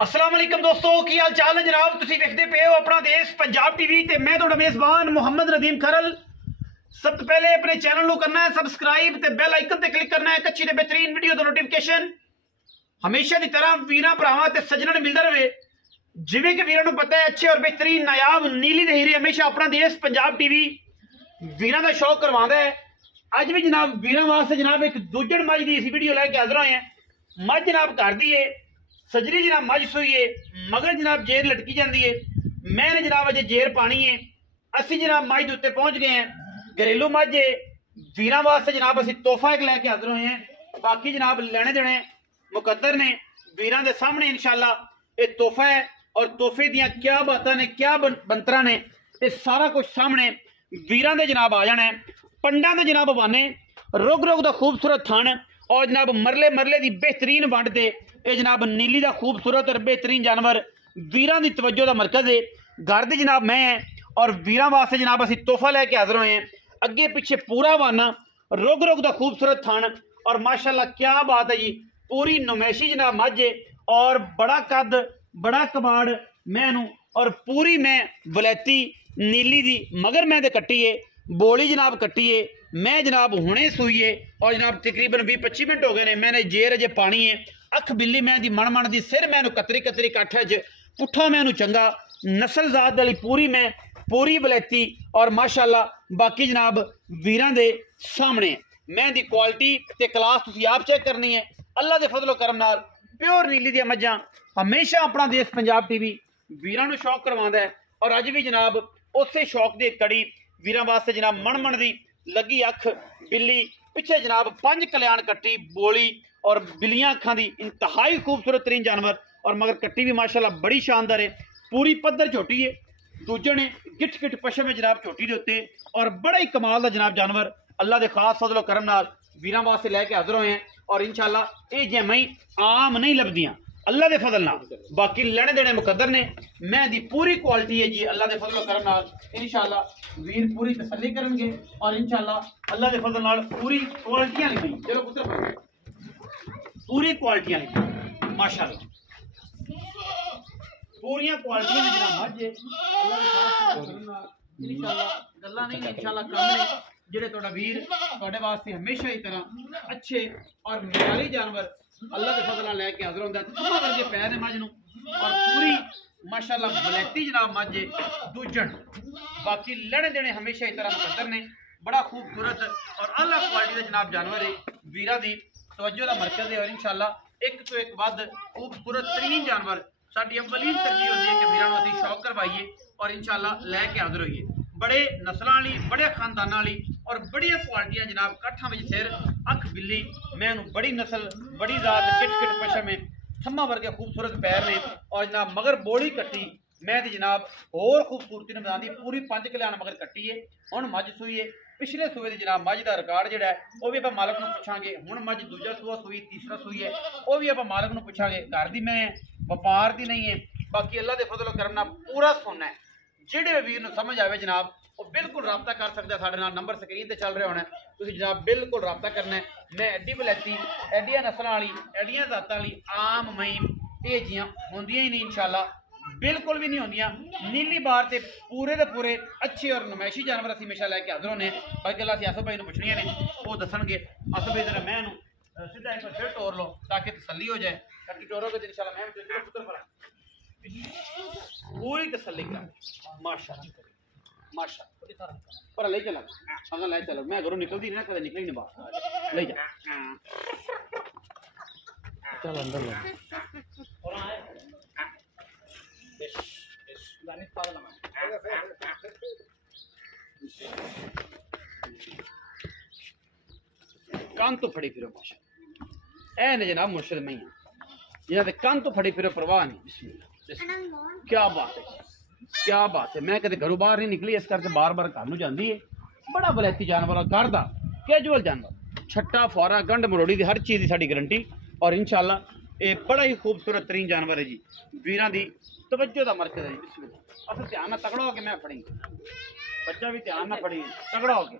अस्सलाम वालेकुम दोस्तों, की हाल चाल है जनाब। तुसीं देखते पे हो अपना देश पंजाब टीवी ते मैं तुहाडा मेज़बान मोहम्मद नदीम खरल। सब तो पहले अपने चैनल को करना है सबसक्राइब ते बेल आइकन ते क्लिक करना है अच्छी ते बेहतरीन वीडियो दा नोटिफिकेशन हमेशा की तरह वीरां भरावां ते सज्जणां नूं मिलदा रहे। जिवें कि वीरां नूं पता है अच्छे और बेहतरीन नायाब नीली ते हीरे हमेशा अपना देश पंजाब टीवी वीरां दा शौक करवांदा है। अज भी जनाब वीरां वास्ते जनाब एक दूजण मज की इसी वीडियो लैके हाजिर होए हैं। मज जनाब घर दी है, सजरी जनाब मज सूई है, मगर जनाब जेर लटकी जाती है। मैंने जनाब अजे जेर पानी है। असी जनाब मज के उत्ते पहुंच गए हैं। घरेलू मज है, वीरां वास्ते जनाब असी तोहफा एक लैके हाजिर होए हैं। बाकी जनाब लेने देने मुकद्दर ने वीरां दे सामने इंशाअल्लाह ये तोहफा है और तोहफे दियां क्या बातां ने क्या बनतरा ने ये सारा कुछ सामने वीरां दे जनाब आ जाना है। पंडां दे जनाब बाने रुग रुग दा खूबसूरत थन और जनाब मरले मरले दी बेहतरीन वंड ते ये जनाब नीली दा खूबसूरत और बेहतरीन जानवर वीरां दी तवज्जो दा मरकज है। घर दी जनाब मैं है और वीरां वास्ते जनाब असी तोहफा लैके हाजिर होए हैं। अगे पिछे पूरा वाना रुग रुग दा खूबसूरत थन और माशाअल्लाह क्या बात है जी। पूरी नुमैशी जनाब मज है और बड़ा कद बड़ा कबाड़ मैनू और पूरी मैं वलैती नीली दी मगर मैं कट्टी है बोली जनाब कट्टी है। मैं जनाब हुणे सूई है और जनाब तकरीबन 20-25 मिनट हो गए ने। मैंने जेर अजे पानी है। अख बिल्ली मैं दी मण मण दी सिर मैनू कतरी कतरी काठे च पुट्ठा मैनू चंगा नस्ल जात वाली पूरी मैं पूरी वलैती और माशाअल्लाह बाकी जनाब वीरां दे सामने मैं दी क्वालिटी ते क्लास तुसीं आप चेक करनी है। अल्लाह दे फजलो करम नाल प्योर नीली दी मज्जां हमेशा अपना देश पंजाब टीवी वीरां नूं शौक करवांदा है और अज भी जनाब उसे शौक दी कड़ी वीरां वास्ते जनाब मण मण दी लगी अख बिल्ली पिछे जनाब 5 कल्याण कट्टी बोली और बिल्लियां अखां दी इंतहाई खूबसूरत तरीन जानवर और मगर कट्टी भी माशाअल्लाह बड़ी शानदार है। पूरी पद्धर झोटी है, दूजे ने गिठ गिठ पशम है जनाब झोटी दे उत्ते और बड़ा ही कमाल दा जनाब जानवर अल्लाह दे खास फजलो करम नाल वीरां वास्ते लैके हाजिर होए हैं और इंशाअल्लाह ये जमई आम नहीं लभदियां अल्लाह दे फजल नाल। बाकी लेने देने मुकद्दर ने मैं दी पूरी क्वालिटी है जी अल्लाह दे फजलो करम नाल इंशाअल्लाह वीर पूरी तसल्ली करनगे और इंशाअल्लाह अल्लाह दे फजल नाल पूरी क्वालिटियां लिखी। चलो पुत्र पूरी क्वालिटियां लिखी माशाअल्लाह पूरियां क्वालिटियां ने जनाब मज अल्लाह दे खास करम नाल इंशाअल्लाह गल्लां नहीं इंशाअल्लाह काम ने जेड़े तोड़ा वीर तोड़े वास्ते हमेशा ही तरह अच्छे और मयारी जानवर अल्लाह के फजल नाल लैके हाजिर होंदा है। वर्गे पैर ने मज नूं और पूरी माशाअल्लाह वलैती जनाब मज दूजण बाकी लड़े देने हमेशा ही तरह मुकद्दर ने बड़ा खूबसूरत और अल्लाह क्वालिटी का जनाब जानवर है। वीरा दी तवज्जो का मरकज है और इंशाअल्लाह एक तो एक वध खूबसूरत तरीन जानवर साडी अव्वलीन तरजीह होती है कि वीरां नूं असीं शौक करवाइए और इंशाअल्लाह लैके हाजिर होइए। बड़े नस्लों वाली बड़े खानदाना वाली और बड़िया क्वालिटियां जनाब काठा में सिर अख बिल्ली मैनू बड़ी नस्ल बड़ी जात किट किट पशम है थम्मा वर्गे खूबसूरत पैर ने और जनाब मगर बोली कट्टी मैं दी जनाब होर खूबसूरती ने बनाती पूरी 5 कल्याण मगर कट्टी है। हुण मज सूई है पिछले सूए दी जनाब मज का रिकॉर्ड जिहड़ा है वह भी आपां मालक नूं पुछांगे। हुण मज दूजा सूआ सूई तीसरा सूई है वह भी आपां मालक नूं पुछांगे। घर दी मैं व्यापार दी नहीं है। बाकी अल्लाह दे फजल करम नाल पूरा सोना है। जिहड़े वीर नूं समझ आवे जनाब वो बिल्कुल रबता कर सकता है। साढ़े नाल नंबर स्क्रीन पर चल रहा होना तुसीं जनाब बिल्कुल रबता करना है। मैं एड्डी वलैती एड्डियां नस्लों वाली एड्डियां जातां वाली आम मई ये जियां होंदियां ही नहीं इंशाअल्लाह बिल्कुल भी नहीं होंदियां। नीली बार ते पूरे अच्छे और नुमैशी जानवर असीं हमेशा लैके हाजिर होने। बाकी गल्लां असीं आसफ भाई नूं पुछणियां ने वो दसणगे। आसफ भाई जरा मैं नूं सीधा एक बार फिर टोर लो ताकि तसल्ली हो जाए ताकि टोरोगे तो इंशाअल्लाह मैं भी पुत्र भरा पूरी तसल्ली कर माशाअल्लाह माशाअल्लाह पर ले चला अगर ले चलो मैं घरों निकलती नहीं ना कदे निकली नहीं बाहर ले जा चल अंदर ले और आए इस गाने पार लगा कान तो फड़ी फिरो माशा ए ने जनाब मुर्शिद में जिन्हां दे कान तो फड़ी फिरो परवाह नहीं। बिस्मिल्लाह क्या बात है क्या बात है। मैं कदे घरों बाहर नहीं निकली इस करके बार बार घर नूं जांदी है। बड़ा वलैती जानवर और घर दा कैजुअल जानवर छट्टा फौरा गंढ मरोड़ी की हर चीज़ की साड़ी गारंटी और इंशाअल्लाह ये बड़ा ही खूबसूरत तरीन जानवर है जी। वीरां दी तवज्जो का मरकज है जी। बिस्मिल्लाह असल ध्यान ना तगड़ा होके मैं फड़ी बच्चा भी ध्यान ना फड़ी तगड़ा होके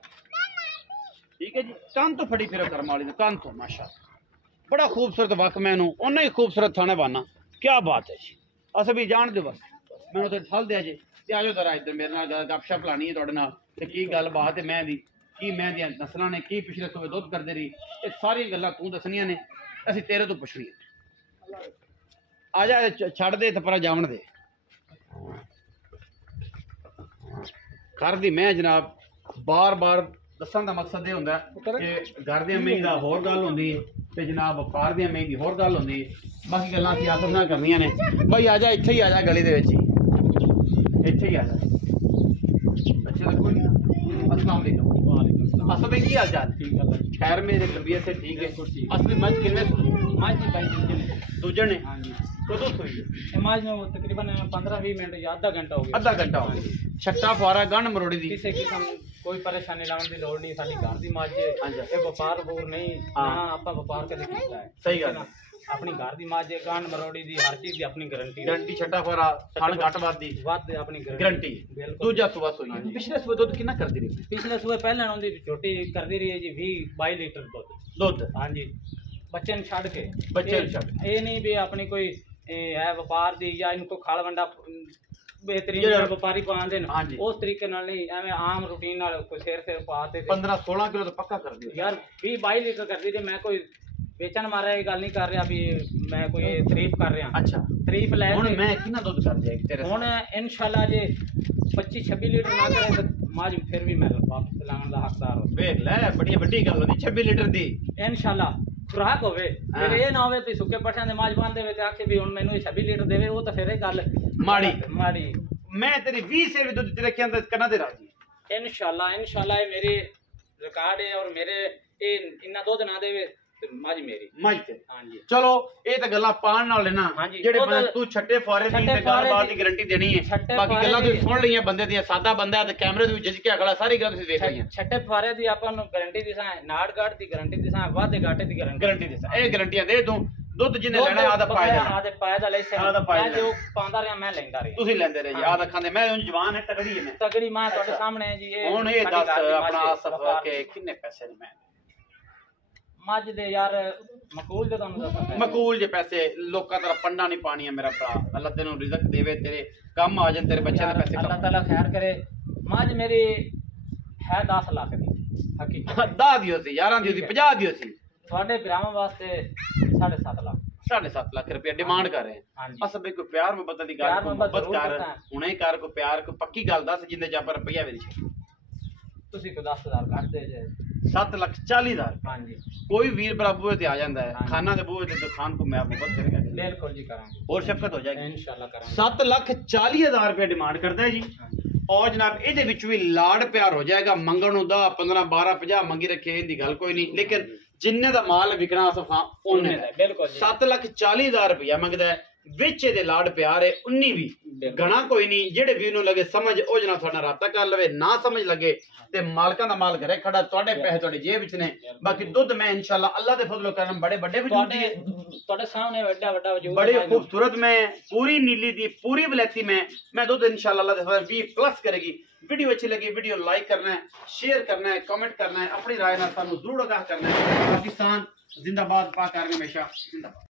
ठीक है जी। कान तो फड़ी फिर करम वाली कान तो माशाअल्लाह बड़ा खूबसूरत वक मैनू उन्ना ही खूबसूरत थाने बाना क्या बात है जी अस भी जान दो बस मैं उसे ठल दिया जी ते आजो जरा इधर मेरे नाल गपशप लानी है तुहाडे नाल ते की गलबात है मैं दी की मैं दियां नस्लां ने की पिछले सूबे दुध करदे रही ये सारी गल्लां तू दसनियां ने असीं तेरे तो पुछनी है आ जा छड़ दे ते परा जावन दे घर दी मैं जनाब बार बार दसन का मकसद यह होंदा कि घर दी मेही दा होर गल होंदी है ते जनाब वपार दी मेही दी होर गल होंदी है बाकी गल्लां सियासत नाल करनियां ने भाई आ जा इत्थे ही आ जा गली दे विच ही इत्थे ही आ जा अच्छा कोई नहीं अस्सलाम वालेकुम असल में की हाल चाल ठीक है खैर मेरे तबीयत से ठीक है असली मज कितने मज की भाई दूजन ने हां जी कदों सोई है मज में वो तकरीबन 15-20 मिनट या आधा घंटा हो गया आधा घंटा हो गया छट्टा फुआरा गंढ मरोड़ी दी किसी किस्म कोई परेशानी लाने की लोड़ नहीं साडी घर दी मज ये व्यापार होर नहीं हां आपा व्यापार कदे कीता है सही गल अपनी घर दी मज गंढ मरोड़ी दी हर चीज दी अपनी गारंटी छट्टा फुआरा खान घट वध अपनी गारंटी दूजा सुबह सोई पिछले सुबह दुध कितना करदी रही पिछले सुबह पहले उनदी छोटी करदी रही है जी 20-22 लीटर दुध हां जी बच्चे ने छड़ के बच्चे ने छड़ ये नहीं भी अपनी कोई है व्यापार दी या इनको खाल वंडा बेहतरीन व्यापारी पाते हैं उस तरीके नाल नहीं एवं आम रूटीन नाल कोई सेर पाते 15-16 किलो तो पक्का कर दियो यार 20-22 लीटर कर दी मैं कोई बेचन मारा ये गल नहीं कर रहा भी मैं कोई तारीफ कर रहा अच्छा तारीफ लै हुन मैं कितना दूध कर दिया तेरे हुन इंशाल्लाह जे 25-26 लीटर ना करे तो माज फिर भी मैं वापस लाने दा हकदार हूं वेख ले बड़ी बड़ी गल होंदी 26 लीटर दी इंशाल्लाह खुराक होवे फिर ये ना होवे भी सुके पट्ठियां दे माज बांध देवे ते आखे भी हुन मैनू 26 लीटर देवे वो तो फिर ये गल माड़ी मैं तेरी 20 से भी दूध तेरे के अंदर करना दे राजी इंशाल्लाह ये मेरे रिकॉर्ड है और मेरे ये इन्ना दूध ना देवे मज मेरी मज ते हां जी चलो ये तो गल्ला पान नाल ना जेडे बंदे तू छट्टे फुआरे दी ते गल बात दी गारंटी देनी है बाकी गल्लां तू सुन लईयां बंदे दी सादा बंदा है ते कैमरे दे विच झिजकिया खड़ा सारी गल तुसी देख लईयां छट्टे फुआरे दी आपां नु गारंटी दिसां नाड़ गाट दी गारंटी दिसां वादे घाटे दी गारंटी दिसां ए गारंटियां दे दूं दुध जिन्ने लेना आदा पाए दा ले से मैं जो पांदा रहा मैं लेंदा रहा तुसी लेंदे रहे आदा खांदे मैं उन जवान है तगड़ी है मैं तगड़ी मां ਤੁਹਾਡੇ ਸਾਹਮਣੇ है जी ये हुन ये दस अपना सफर के कितने पैसे ने मैं मज दे यार मकूल दे तुहानू दस्सां मकूल जे पैसे लोकां तरफ पंडा नहीं पानी है मेरा भरा अल्लाह तेनू रिज़्क देवे तेरे काम आ जान तेरे बच्चे दे पैसे अल्लाह ताला खैर करे मज मेरी है 10 लाख दी हकीकत 10 दियो सी 11 दियो सी 50 दियो सी ਤੁਹਾਡੇ ਭਰਾਵਾਂ वास्ते 7.5 लाख 7.5 लाख रुपया डिमांड कर रहे हैं अस भाई कोई प्यार मोहब्बत दी गल मोहब्बत कर हुणे कर कोई प्यार कोई पक्की गल दस जिंदे च पर रुपया वेच ਤੁਸੀਂ ਕੋ 10000 ਕੱਢ ਦੇ ਜੇ 7,40,000 हां जी कोई वीर बराबर ते आ जाता है खाना दे बूहे ते खान को मैं मोहब्बत करेगा बिल्कुल जी करांगे और शफकत हो जाएगी इंशाल्लाह करांगे 7,40,000 रुपया डिमांड करता है जी और जनाब ये भी लाड़ प्यार हो जाएगा मंगण 10 15 12 50 मंगी रखे इनकी गल कोई नहीं लेकिन जिन्ने दा माल विकना सफा उन्ने दा बिल्कुल 7,40,000 रुपया मंगदा है विच दे लाड़ प्यार है उन्नी भी घना कोई नहीं जेड़े भी लगे समझ ओ जना थोड़ा राबता कर लवे ना समझ लगे ते मालकां दा माल घरे खड़ा तोड़े पैसे तोड़े जेब विच ने बाकी दुध मैं इंशाल्लाह अल्लाह दे फजल करम बड़े बड़े वजूद है तोड़े सामने बड़ा बड़ा वजूद बड़े खूबसूरत में पूरी नीली दी पूरी वलैती में मैं दुध इंशाल्लाह अल्लाह दे फजल 20 प्लस करेगी वीडियो अच्छी लगी वीडियो लाइक करना है शेयर करना है कमेंट करना है अपनी राय ना सानू जरूर आगाह करना है पाकिस्तान जिंदाबाद पाक आर्मी हमेशा जिंदाबाद।